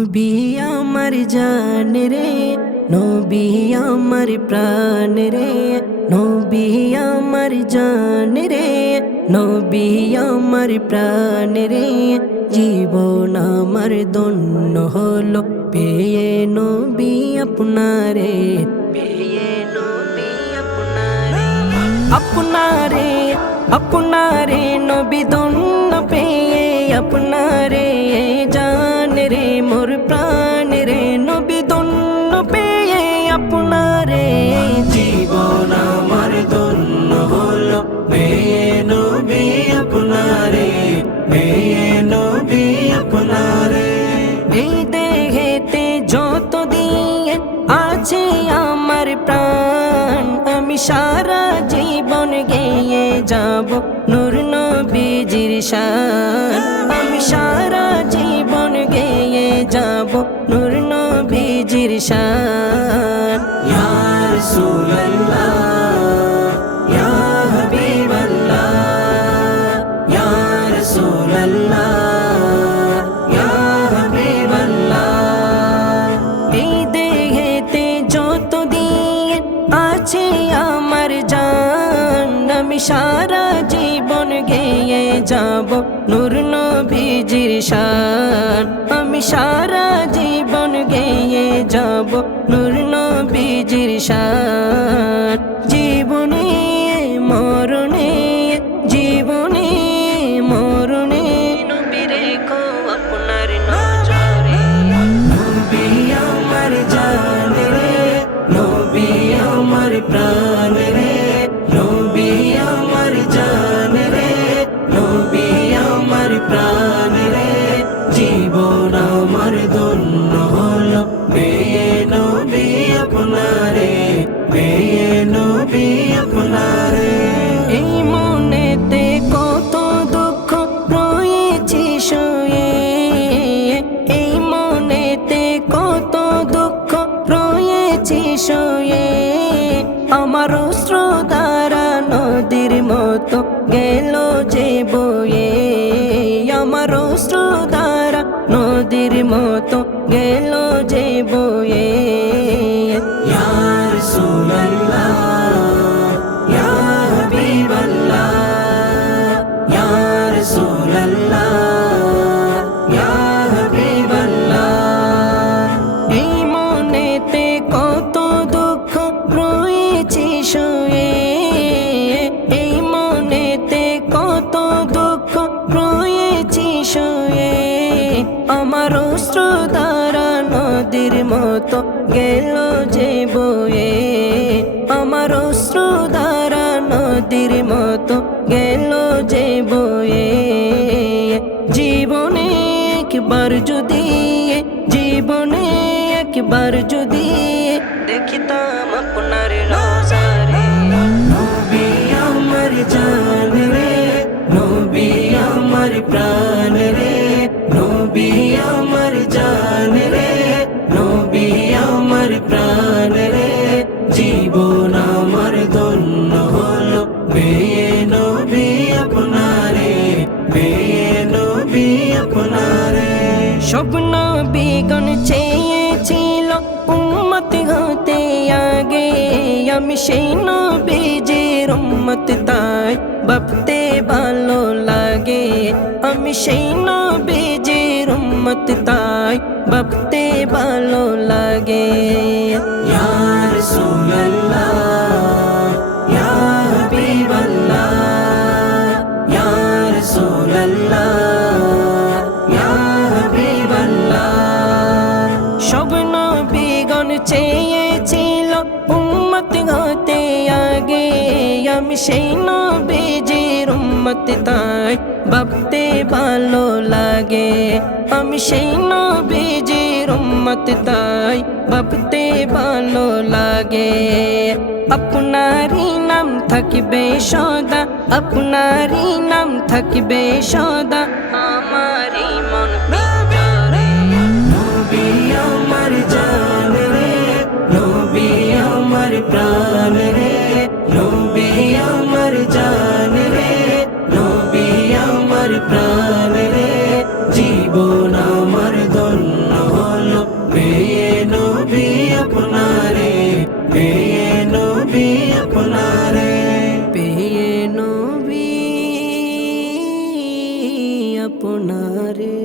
নবী আমার জান রে, নবী আমার প্রাণ রে, নবী আমার জান রে, নবী আমার প্রাণ রে। জীবন আমার ধন্য হলো পেয়ে নবী আপনারে, পেয়ে নবী আপনারে, আপনারে আপনারে নবী ধন্য পেয়ে আপনারে জান রে মোর প্রাণ রে, নবী ধন্য পেয়ে আপনারে। জীবন আমার ধন্য হলো পেয়ে নবী আপনারে, পেয়ে নবী আপনারে। এই দেহেতে যত দিয়ে আছে আমার প্রাণ, আমি সারা জীবন গেয়ে যাব নূর নবীজির শান, আমি সারা জীবন গেয়ে যাব নূর নবীজির শান। ইয়া রাসূলুল্লাহ ইয়া হাবিবাল্লাহ, ইয়া রাসূলুল্লাহ ইয়া হাবিবাল্লাহ। এই দেহেতে যত দিয়ে আছে আমার জান, আমি সারা জীবন গেয়ে যাব নূর নবীজির শান, আমি সারা জীবন গেয়ে যাব নূর নবীজির শান। জীবনে মরণে, জীবনে মরণে নবী রেখো আপনার নজরে। নবী আমার জান রে, নবী আমার প্রাণ রে, নবী আমার জান রে, নবী আমার প্রাণ রে। জীবন আমার ধন্য হলো পেয়ে নবী আপনারে, পেয়ে নবী আপনারে। এই মনেতে কত দুঃখ রয়েছে শুয়ে, এই মনেতে কত দুঃখ রয়েছে শুয়ে। আমার অশ্র দ্বারা নদীর মতো গেল যে বয়ে, আমার অশ্র দ্বারা নদীর মতো গেল যে বয়ে। ইয়া রাসূলুল্লাহ ইয়া হাবিবাল্লাহ, ইয়া রাসূলুল্লাহ ইয়া হাবিবাল্লাহ। এই মনেতে কত দুঃখ রয়েছে শুয়ে, এই মনেতে কত দুঃখ রয়েছে শুয়ে। আমার অশ্র দ্বারা নদীর মতো গেল যে বয়ে, আমার অশ্র দ্বারা নদীর মতো গেল যে বয়ে। জীবনে একবার যদি, জীবনে একবার যদি দেখিতাম আপনার রোজারে। নবী আমার জান রে, নবী আমার প্রাণ রে, নবী আমার জান রে, নবী আমার প্রাণ রে। জীবন আমার ধন্য হলো পেয়ে নবী আপনারে, পেয়ে নবী আপনারে। সব নবীগণ চেয়েছিল উম্মত হতে আগে, আমি সেই নবীজির উম্মত তাই ভাবতে ভালো লাগে, আমি সেই নবীজির উম্মত তাই ভাবতে ভালো লাগে। ইয়া রাসূলুল্লাহ ইয়া হাবিবাল্লাহ, ইয়া রাসূলুল্লাহ ইয়া হাবিবাল্লাহ। সব নবীগণ চেয়েছিল উম্মত হতে আগে, আমি সেই নবীজির উম্মত তাই ভাবতে ভালো লাগে, আমি সেই নবীজির উম্মত তাই ভাবতে ভালো লাগে। আপনারই নাম থাকবে সদা, আপনারই নাম থাকবে সদা আমারই মন ভিতরে। নবী আমার জান রে, নবী আমার প্রাণ রে, নবী আমার জান রে, নবী আমার প্রাণ রে। জীবন আমার ধন্য হলো পেয়ে নবী আপনারে, পেয়ে নবী আপনারে।